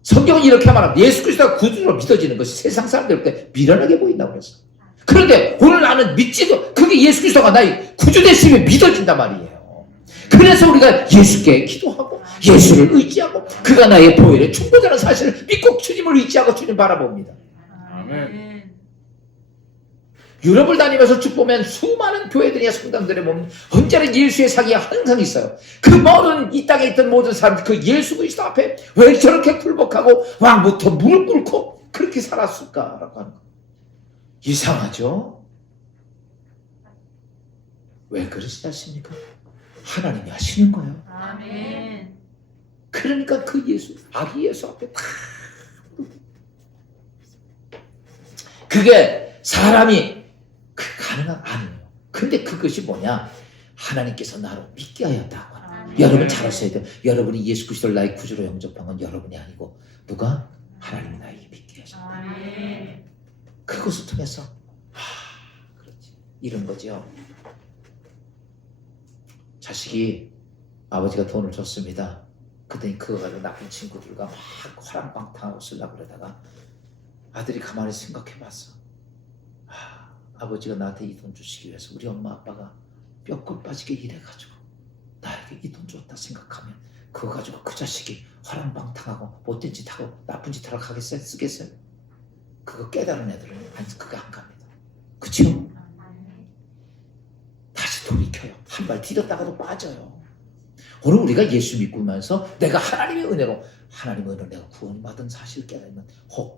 성경은 이렇게 말합니다. 예수 그리스도가 구주로 믿어지는 것이 세상 사람들께 미련하게 보인다고 그랬어. 그런데 오늘 나는 믿지도, 그게 예수 그리스도가 나의 구주 되심에 믿어진단 말이에요. 그래서 우리가 예수께 기도하고 예수를 의지하고 그가 나의 보혈의 충분자라는 사실을 믿고 주님을 의지하고 주님 바라봅니다. 아멘. 유럽을 다니면서 쭉 보면 수많은 교회들이나 성당들에 보면 언제나 예수의 사기가 항상 있어요. 그 모든 이 땅에 있던 모든 사람들, 그 예수 그리스도 앞에 왜 저렇게 굴복하고 왕부터 무릎 꿇고 그렇게 살았을까라고 하는 거예요. 이상하죠? 왜 그러시지 않습니까? 하나님이 하시는 거예요. 아멘. 그러니까 그 예수, 아기 예수 앞에 다 그게 사람이 가능한 아니에요. 근데 그것이 뭐냐? 하나님께서 나로 믿게 하였다고. 아멘. 여러분 잘 아셔야 돼요. 여러분이 예수 그리스도를 나의 구주로 영접한 건 여러분이 아니고 누가? 하나님이 나에게 믿게 하셨다. 아멘. 그것을 통해서 그렇지, 이런 거죠. 자식이 아버지가 돈을 줬습니다. 그랬더니 그거 가지고 나쁜 친구들과 막 화랑방탕하고 쓰려고 그러다가 아들이 가만히 생각해 봤어. 아버지가 나한테 이 돈 주시기 위해서 우리 엄마 아빠가 뼈골 빠지게 일해가지고 나에게 이 돈 줬다 생각하면 그거 가지고 그 자식이 화랑방탕하고 못된 짓 하고 나쁜 짓 하러 가겠어요? 쓰겠어요? 그거 깨달은 애들은 그거 안 갑니다. 그쵸? 다시 돌이켜요. 한 발 디뎠다가도 빠져요. 오늘 우리가 예수 믿고면서 내가 하나님의 은혜로, 하나님의 은혜로 내가 구원받은 사실을 깨달으면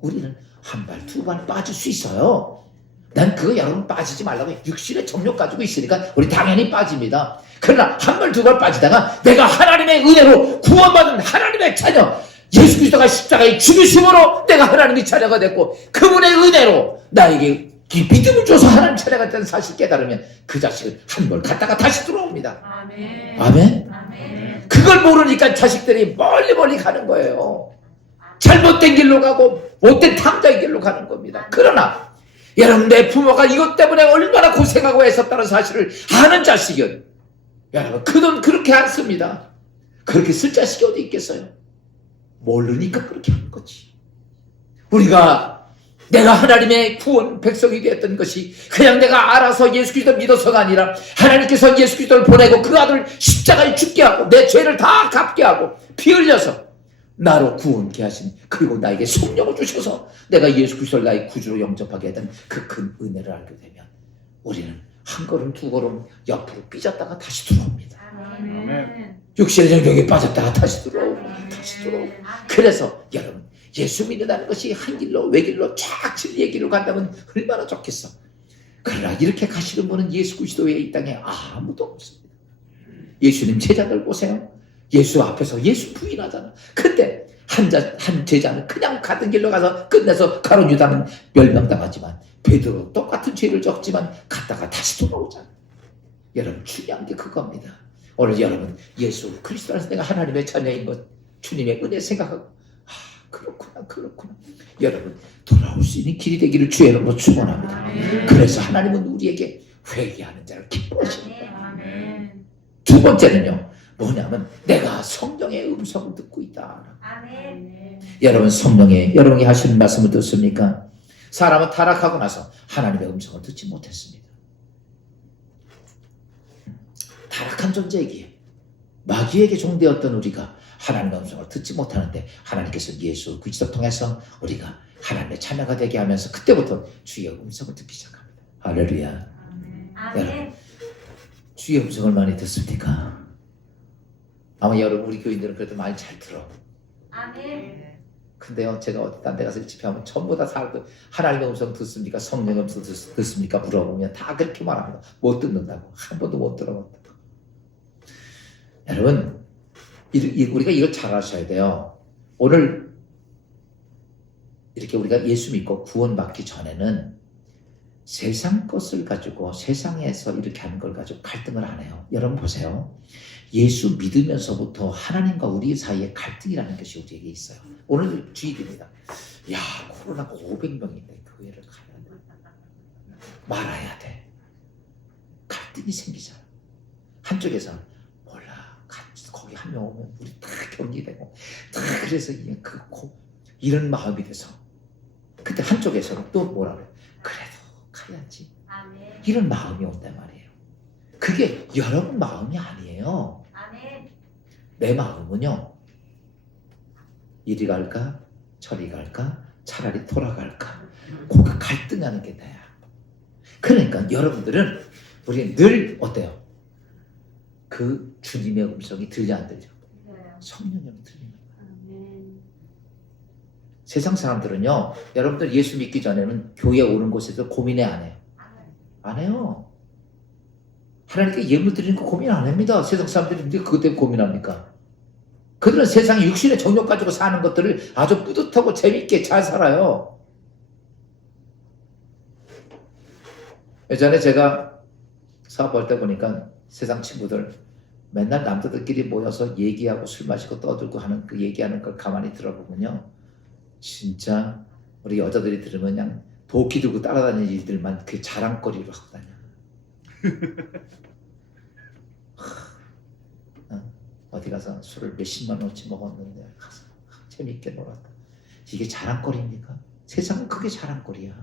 우리는 한 발, 두 발 빠질 수 있어요. 난 그거 여러분 빠지지 말라고 해요. 육신의 정욕 가지고 있으니까 우리 당연히 빠집니다. 그러나 한 발, 두 발 빠지다가 내가 하나님의 은혜로 구원받은 하나님의 자녀, 예수 그리스도가 십자가에 죽으심으로 내가 하나님의 자녀가 됐고 그분의 은혜로 나에게 믿음을 줘서 하나님 자녀가 된 사실 깨달으면 그 자식은 한 번 갔다가 다시 들어옵니다. 아멘. 아멘? 아멘. 그걸 모르니까 자식들이 멀리 가는 거예요. 잘못된 길로 가고 못된 탕자의 길로 가는 겁니다. 그러나 여러분, 내 부모가 이것 때문에 얼마나 고생하고 애썼다는 사실을 아는 자식은, 여러분, 그 돈 그렇게 안 씁니다. 그렇게 쓸 자식이 어디 있겠어요? 모르니까 그렇게 하는 거지. 내가 하나님의 구원 백성이 되었던 것이 그냥 내가 알아서 예수 그리스도 믿어서가 아니라 하나님께서 예수 그리스도를 보내고 그 아들 십자가에 죽게 하고 내 죄를 다 갚게 하고 피 흘려서 나로 구원케 하신, 그리고 나에게 성령을 주셔서 내가 예수 그리스도를 나의 구주로 영접하게 된 그 큰 은혜를 알게 되면 우리는 한 걸음 두 걸음 옆으로 삐졌다가 다시 들어옵니다. 아멘. 육신의 정욕에 빠졌다가 다시 들어오고 다시 들어오고. 그래서 여러분, 예수 믿는다는 것이 한 길로 외길로 쫙 진리의 길로 간다면 얼마나 좋겠어. 그러나 이렇게 가시는 분은 예수 그리스도의 이 땅에 아무도 없습니다. 예수님 제자들 보세요. 예수 앞에서 예수 부인하잖아. 근데 한 제자는 그냥 같은 길로 가서 끝내서 가룟 유다는 멸망당하지만 베드로 똑같은 죄를 졌지만 갔다가 다시 돌아오잖아. 여러분, 중요한 게 그겁니다. 오늘 여러분, 예수 그리스도 안에서 내가 하나님의 자녀인 것, 주님의 은혜 생각하고 그렇구나. 여러분, 돌아올 수 있는 길이 되기를 주의 이름으로 축원합니다. 그래서 하나님은 우리에게 회개하는 자를 기뻐하십니다. 아멘. 두 번째는요, 뭐냐면 내가 성령의 음성을 듣고 있다. 아멘. 여러분, 여러분이 하시는 말씀을 듣습니까? 사람은 타락하고 나서 하나님의 음성을 듣지 못했습니다. 타락한 존재에게, 마귀에게 종되었던 우리가 하나님의 음성을 듣지 못하는데 하나님께서 예수 그리스도 통해서 우리가 하나님의 자녀가 되게 하면서 그때부터 주의 음성을 듣기 시작합니다. 할렐루야. 아멘. 주의 음성을 많이 듣습니까? 아마 여러분, 우리 교인들은 그래도 많이 잘 들어. 아멘. 근데요, 제가 어디 딴 데 가서 집회하면 전부 다 하나님의 음성 듣습니까? 성령의 음성 듣습니까? 물어보면 다 그렇게 말합니다. 못 듣는다고. 한 번도 못 들어봤다. 여러분, 우리가 이걸 잘 아셔야 돼요. 오늘 이렇게 우리가 예수 믿고 구원받기 전에는 세상 것을 가지고 세상에서 이렇게 하는 걸 가지고 갈등을 안 해요. 여러분 보세요. 예수 믿으면서부터 하나님과 우리 사이에 갈등이라는 것이 우리에게 있어요. 오늘 주의됩니다. 야, 코로나가 500명인데 교회를 가야 돼. 말아야 돼. 갈등이 생기잖아. 한쪽에서 몰라. 거기 한 명 오면 우리 다 격리되고 다 그래서 이런 마음이 돼서 그때 한쪽에서는 또 뭐라 그래. 그래도 가야지. 아멘. 이런 마음이 온단 말이에요. 그게 여러분 마음이 아니에요. 아멘. 내 마음은요. 이리 갈까? 저리 갈까? 차라리 돌아갈까? 그 갈등하는 게 나야. 그러니까 여러분들은 우리 늘 어때요? 그 주님의 음성이 들려 안 들려? 들려요. 성령의 음성이 들리는 거예요. 아멘. 세상 사람들은요. 여러분들 예수 믿기 전에는 교회 오는 곳에서 고민해 안 해요? 안 해요. 하나님께 예물 드리는 거 고민 안 합니다. 세상 사람들이 근데 그것 때문에 고민합니까? 그들은 세상에 육신의 정욕 가지고 사는 것들을 아주 뿌듯하고 재밌게 잘 살아요. 예전에 제가 사업할 때 보니까 세상 친구들 맨날 남자들끼리 모여서 얘기하고 술 마시고 떠들고 하는 그 얘기하는 걸 가만히 들어보면요. 진짜 우리 여자들이 들으면 그냥 도끼 들고 따라다니는 일들만 그 자랑거리로 하고 다녀. 어디 가서 술을 몇십만 원치 먹었는데 가서 재밌게 놀았다. 이게 자랑거리입니까? 세상은 그게 자랑거리야.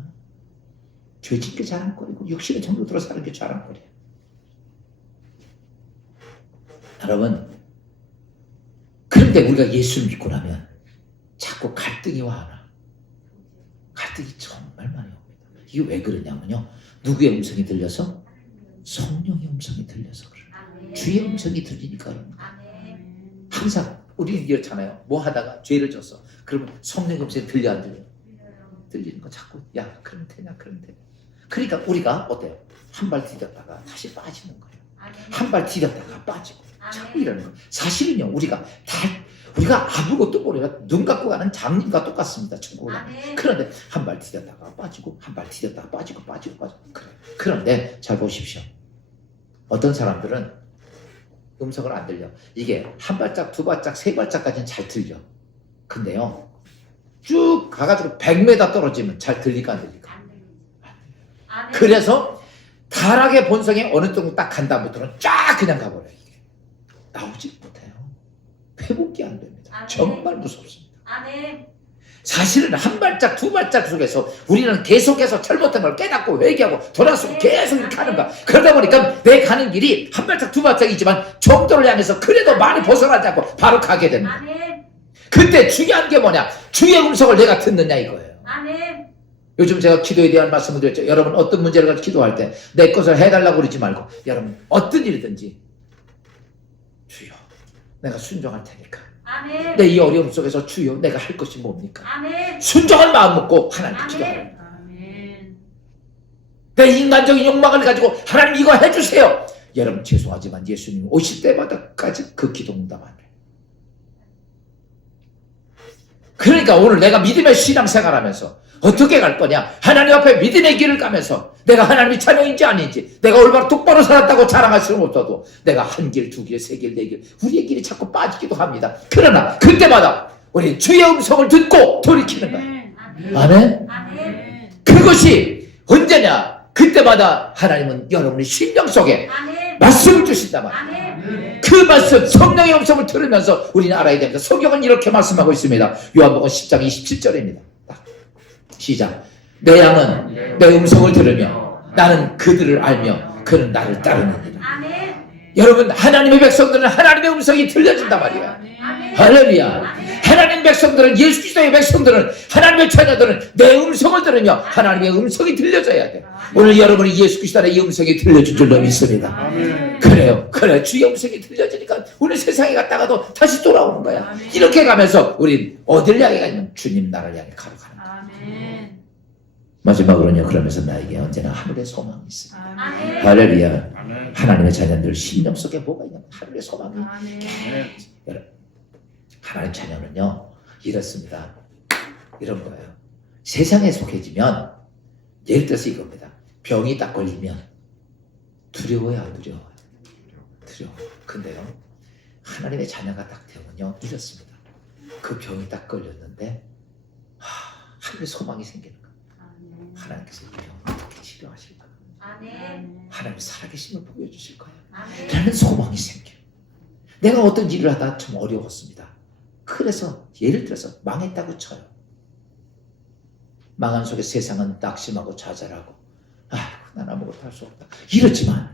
죄짓 게 자랑거리고 육신의 정도 들어 사는 게 자랑거리야. 여러분, 그런데 우리가 예수 믿고 나면 자꾸 갈등이 와나. 갈등이 정말 많이 옵니다. 이게 왜 그러냐면요. 누구의 음성이 들려서? 성령의 음성이 들려서 그래요. 아멘. 주의 음성이 들리니까 그럽니다. 아멘. 항상 우리는 이렇잖아요. 뭐 하다가 죄를 졌어. 그러면 성령의 음성이 들려 안 들려? 들리는 거 자꾸 야 그러면 되냐 그러면 되냐. 그러니까 우리가 어때요? 한 발 디뎠다가 다시 빠지는 거예요. 아멘. 한 발 디뎠다가 빠지고 자꾸 아멘. 이러는 거예요. 사실은요 우리가 아무것도 모르가 눈 감고 가는 장님과 똑같습니다. 천국을 가면. 아멘. 그런데 한 발 디뎠다가 빠지고 한 발 디뎠다가 빠지고 그래. 그런데 잘 보십시오. 어떤 사람들은 음성을 안 들려. 이게 한 발짝, 두 발짝, 세 발짝까지는 잘 들려. 근데요 쭉 가가지고 100m 떨어지면 잘 들릴까 안 들릴까? 안 들리지. 아멘. 그래서 타락의 본성에 어느 정도 딱 간 다음부터는 쫙 그냥 가버려요. 이게 나오지 못해요. 회복이 안 됩니다. 아멘. 정말 무섭습니다. 아멘. 사실은 한 발짝 두 발짝 속에서 우리는 계속해서 잘못된 걸 깨닫고 회개하고 돌아서고 계속 이렇게 하는 거야. 그러다 보니까 내 가는 길이 한 발짝 두 발짝이지만 정도를 향해서 그래도 많이 벗어나지 않고 바로 가게 됩니다. 아멘. 그때 중요한 게 뭐냐? 주의 음성을 내가 듣느냐 이거예요. 아멘. 요즘 제가 기도에 대한 말씀을 드렸죠. 여러분 어떤 문제를 가지고 기도할 때 내 것을 해달라고 그러지 말고 여러분 어떤 일이든지 주여 내가 순종할 테니까 아멘. 내 이 어려움 속에서 주여 내가 할 것이 뭡니까? 아멘. 순종한 마음 먹고 하나님께 기도하라. 아멘. 내 인간적인 욕망을 가지고 하나님 이거 해주세요. 여러분 죄송하지만 예수님 오실 때마다까지 그 기도 응답 안 해요. 그러니까 오늘 내가 믿음의 신앙생활하면서 어떻게 갈 거냐? 하나님 앞에 믿음의 길을 가면서 내가 하나님의 자녀인지 아닌지 내가 올바로 똑바로 살았다고 자랑할 수는 없어도 내가 한 길, 두 길, 세 길, 네 길 우리의 길이 자꾸 빠지기도 합니다. 그러나 그때마다 우리 주의 음성을 듣고 돌이키는 거예요. 아멘? 아멘. 그것이 언제냐? 그때마다 하나님은 여러분의 심령 속에 아멘. 말씀을 주신단 말이에요. 아멘. 그 말씀 성령의 음성을 들으면서 우리는 알아야 됩니다. 성경은 이렇게 말씀하고 있습니다. 요한복음 10장 27절입니다. 시작. 내 양은 내 음성을 들으며 나는 그들을 알며 그는 나를 따르느니라. 아멘. 여러분 하나님의 백성들은 하나님의 음성이 들려진단 말이에요. 아멘. 할렐루야. 하나님의 백성들은 예수 그리스도의 백성들은 하나님의 자녀들은 내 음성을 들으며 하나님의 음성이 들려져야 돼. 오늘 여러분이 예수 그리스도의 이 음성이 들려줄 줄로 믿습니다. 그래요. 그래 주의 음성이 들려지니까 우리 세상에 갔다가도 다시 돌아오는 거야. 이렇게 가면서 우린 어딜 향해 가냐면 주님 나를 향해 가로 가는 거야. 아멘. 마지막으로는요. 그러면서 나에게 언제나 하늘의 소망이 있습니다. 아멘. 할렐루야. 아멘. 하나님의 자녀들 심령 속에 뭐가 있냐면 하늘의 소망이. 아멘. 여러분, 하나님 자녀는요 이렇습니다. 이런 거예요. 세상에 속해지면 예를 들어서 이겁니다. 병이 딱 걸리면 두려워요, 안 두려워요? 두려워. 근데요 하나님의 자녀가 딱 되면요 이렇습니다. 그 병이 딱 걸렸는데 하늘의 소망이 생기는 거예요. 아멘. 하나님께서 이 병을 어떻게 치료하실 거예요? 아멘. 하나님 살아계심을 보여주실 거예요. 아멘. 라는 소망이 생겨요. 내가 어떤 일을 하다 좀 어려웠습니다. 그래서 예를 들어서 망했다고 쳐요. 망한 속에 세상은 낙심하고 좌절하고 난 아무것도 할 수 없다 이러지만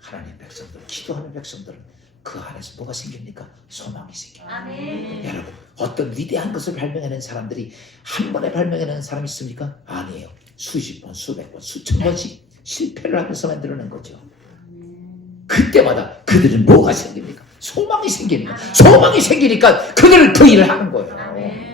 하나님 백성들, 기도하는 백성들은 그 안에서 뭐가 생깁니까? 소망이 생겨요. 아멘. 여러분, 어떤 위대한 것을 발명해낸 사람들이 한 번에 발명해낸 사람이 있습니까? 아니에요. 수십 번, 수백 번, 수천 번씩 실패를 하면서 만들어낸 거죠. 그때마다 그들은 뭐가 생깁니까? 소망이 생깁니다. 소망이 생기니까 그들은 그 일을 하는 거예요. 아멘.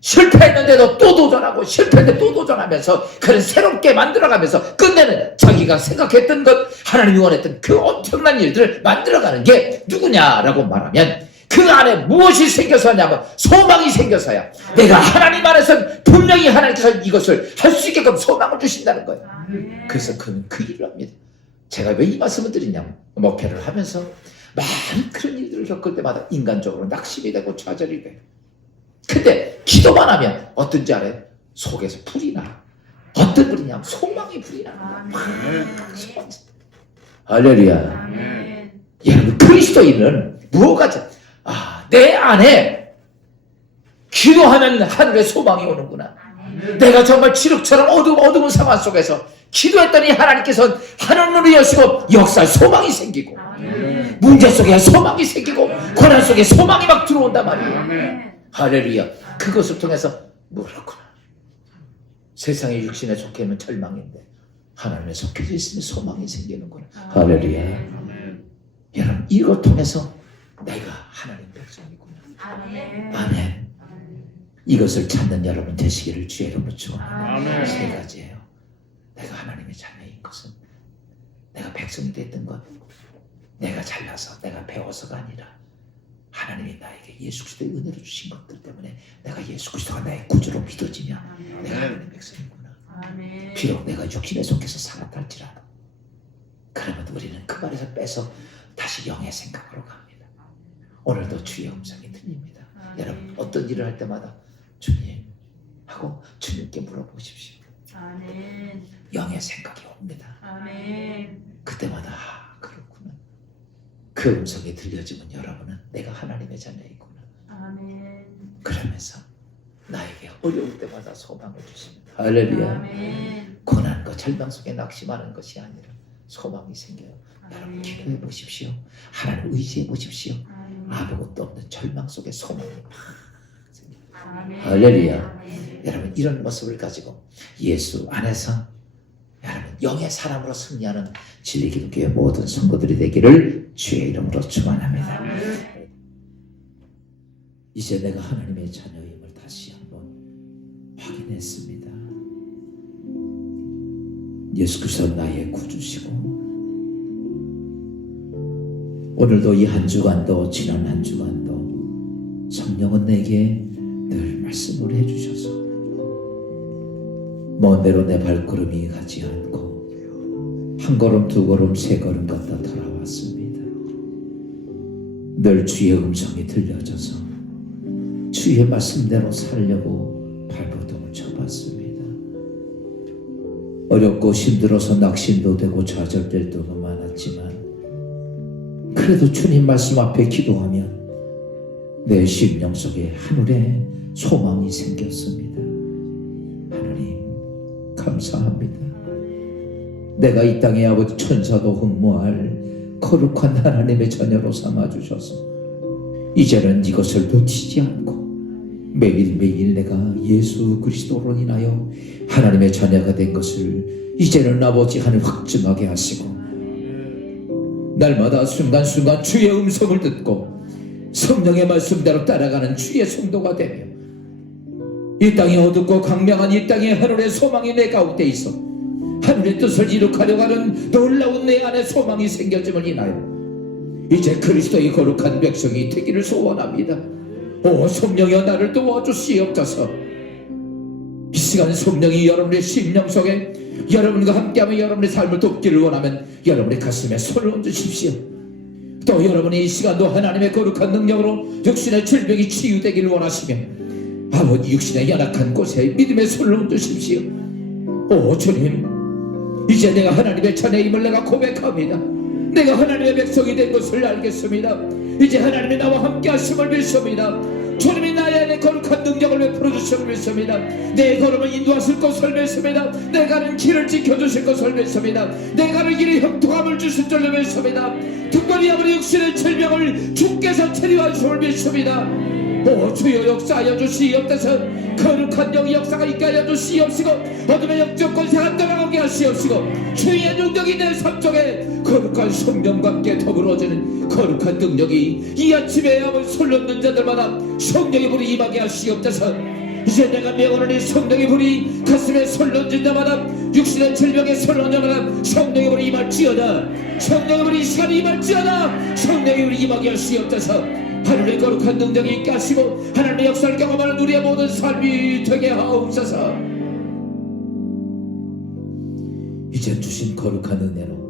실패했는데도 또 도전하고 실패했는데 또 도전하면서 그를 새롭게 만들어가면서 끝내는 자기가 생각했던 것, 하나님이 원했던 그 엄청난 일들을 만들어가는 게 누구냐라고 말하면 그 안에 무엇이 생겨서냐면 소망이 생겨서야. 내가 하나님 안에서 분명히 하나님께서 이것을 할 수 있게끔 소망을 주신다는 거예요. 아멘. 그래서 그는 그 일을 합니다. 제가 왜 이 말씀을 드리냐면 목회를 하면서 많은 그런 일들을 겪을 때마다 인간적으로 낙심이 되고 좌절이 돼요. 근데 기도만 하면 어떤지 알아요? 속에서 불이 나. 어떤 불이 냐면 소망이 불이 나는 거예요. 할렐루야. 아멘. 여러분, 그리스도인은 무엇까지 내 안에 기도하면 하늘의 소망이 오는구나. 아멘. 내가 정말 지륵처럼 어두운 상황 속에서 기도했더니 하나님께서 하늘문을 여시고 역사의 소망이 생기고 아멘. 문제 속에 소망이 생기고 고난 속에 소망이 막 들어온단 말이에요. 아멘. 할렐루야. 그것을 통해서 뭐라구나. 세상의 육신에 속해 있는 절망인데 하나님에 속해져 있으면 소망이 생기는구나. 할렐루야. 여러분, 이걸 통해서 내가 하나님 백성이구나. 아멘. 아멘. 이것을 찾는 여러분 되시기를 주의 이름으로 축원합니다. 아멘. 세 가지예요. 내가 하나님의 자녀인 것은 내가 백성이 됐던 것, 내가 잘나서 내가 배워서가 아니라 하나님이 나에게 예수 그리스도의 은혜로 주신 것들 때문에 내가 예수 그리스도가 나의 구주로 믿어지면 내가 하나님의 백성이구나. 아멘. 비록 내가 육신에 속해서 살았다 할지라도 그러면 우리는 그 말에서 빼서 다시 영의 생각으로 갑니다. 오늘도 주의 음성이 들립니다. 여러분, 어떤 일을 할 때마다 주님 하고 주님께 물어보십시오. 아멘. 영의 생각이 옵니다. 아멘. 그때마다 그렇구나. 그 음성이 들려지면 여러분은 내가 하나님의 자녀이구나. 아멘. 그러면서 나에게 어려울 때마다 소망을 주십니다. 할렐루야. 아멘. 고난과 절망 속에 낙심하는 것이 아니라 소망이 생겨요. 여러분, 기도해 보십시오. 하나님을 의지해 보십시오. 아무것도 없는 절망 속에 소망이 생겨요. 아멘. 할렐루야. 아멘. 여러분, 이런 모습을 가지고 예수 안에서 여러분 영의 사람으로 승리하는 진리기독교의 모든 성도들이 되기를 주의 이름으로 축원합니다. 이제 내가 하나님의 자녀임을 다시 한번 확인했습니다. 예수 그리스도 나의 구주시고 오늘도 이 한 주간도 지난 한 주간도 성령은 내게 늘 말씀을 해주셔서 먼 데로 내 발걸음이 가지 않고 한 걸음 두 걸음 세 걸음 걷다 돌아왔습니다. 늘 주의 음성이 들려져서 주의 말씀대로 살려고 발버둥을 쳐봤습니다. 어렵고 힘들어서 낙심도 되고 좌절될 때도 많았지만 그래도 주님 말씀 앞에 기도하면 내 심령 속에 하늘에 소망이 생겼습니다. 하나님 감사합니다. 내가 이 땅의 아버지 천사도 흠모할 거룩한 하나님의 자녀로 삼아주셔서 이제는 이것을 놓치지 않고 매일매일 내가 예수 그리스도로 인하여 하나님의 자녀가 된 것을 이제는 아버지 하늘 확증하게 하시고 날마다 순간순간 주의 음성을 듣고 성령의 말씀대로 따라가는 주의 성도가 되며 이 땅이 어둡고 광명한 이 땅의 하늘의 소망이 내 가운데 있어 하늘의 뜻을 이룩하려고 하는 놀라운 내 안에 소망이 생겨짐을 인하여 이제 그리스도의 거룩한 백성이 되기를 소원합니다. 오 성령이여 나를 도와주시옵소서. 이 시간 성령이 여러분의 심령 속에 여러분과 함께하며 여러분의 삶을 돕기를 원하면 여러분의 가슴에 손을 얹으십시오. 또 여러분이 이 시간도 하나님의 거룩한 능력으로 육신의 질병이 치유되기를 원하시며 아버지 육신의 연약한 곳에 믿음의 손을 얹으십시오. 오 주님, 이제 내가 하나님의 자녀임을 내가 고백합니다. 내가 하나님의 백성이 된 것을 알겠습니다. 이제 하나님이 나와 함께 하심을 믿습니다. 주님이 나의 안에 거룩한 능력을 베풀어 주심을 믿습니다. 내 걸음을 인도하실 것을 믿습니다. 내 가는 길을 지켜주실 것을 믿습니다. 내 가는 길에 형통함을 주실 줄 믿습니다. 특별히 아버지 육신의 질병을 주께서 치료하심을 믿습니다. 오 주여 역사하여 주시옵소서. 거룩한 영의 역사가 있게 하여 주시옵시고 어둠의 영적 권세가 떠나가게 하시옵시고 주의 능력이 내 삶 속에 거룩한 성령과 함께 더불어지는 거룩한 능력이 이 아침에 아버지 손 얻는 자들마다 성령의 불이 임하게 하시옵소서. 이제 내가 명하노니 성령의 불이 가슴에 손 얹은 자마다 육신의 질병에 손 얹은 자마다 성령의 불이 임할지어다. 성령의 불이 이 시간에 임할지어다. 성령의 불이 임하게 하시옵소서. 하늘의 거룩한 능력이 있게 하시고 하나님의 역사를 경험하는 우리의 모든 삶이 되게 하옵소서. 이제 주신 거룩한 은혜로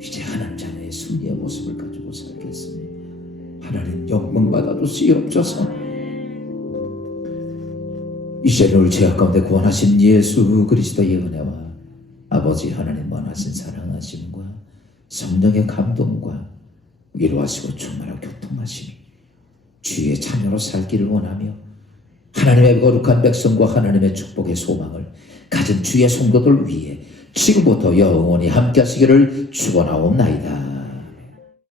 이제 하나님 자녀의 승리의 모습을 가지고 살겠습니다. 하나님 영광 받아주시옵소서. 이제 우리 죄악 가운데 구원하신 예수 그리스도의 은혜와 아버지 하나님 원하신 사랑하심과 성령의 감동과 위로하시고 충만하고 교통하시니 주의 자녀로 살기를 원하며 하나님의 거룩한 백성과 하나님의 축복의 소망을 가진 주의 성도들 위해 지금부터 영원히 함께 하시기를 축원하옵나이다.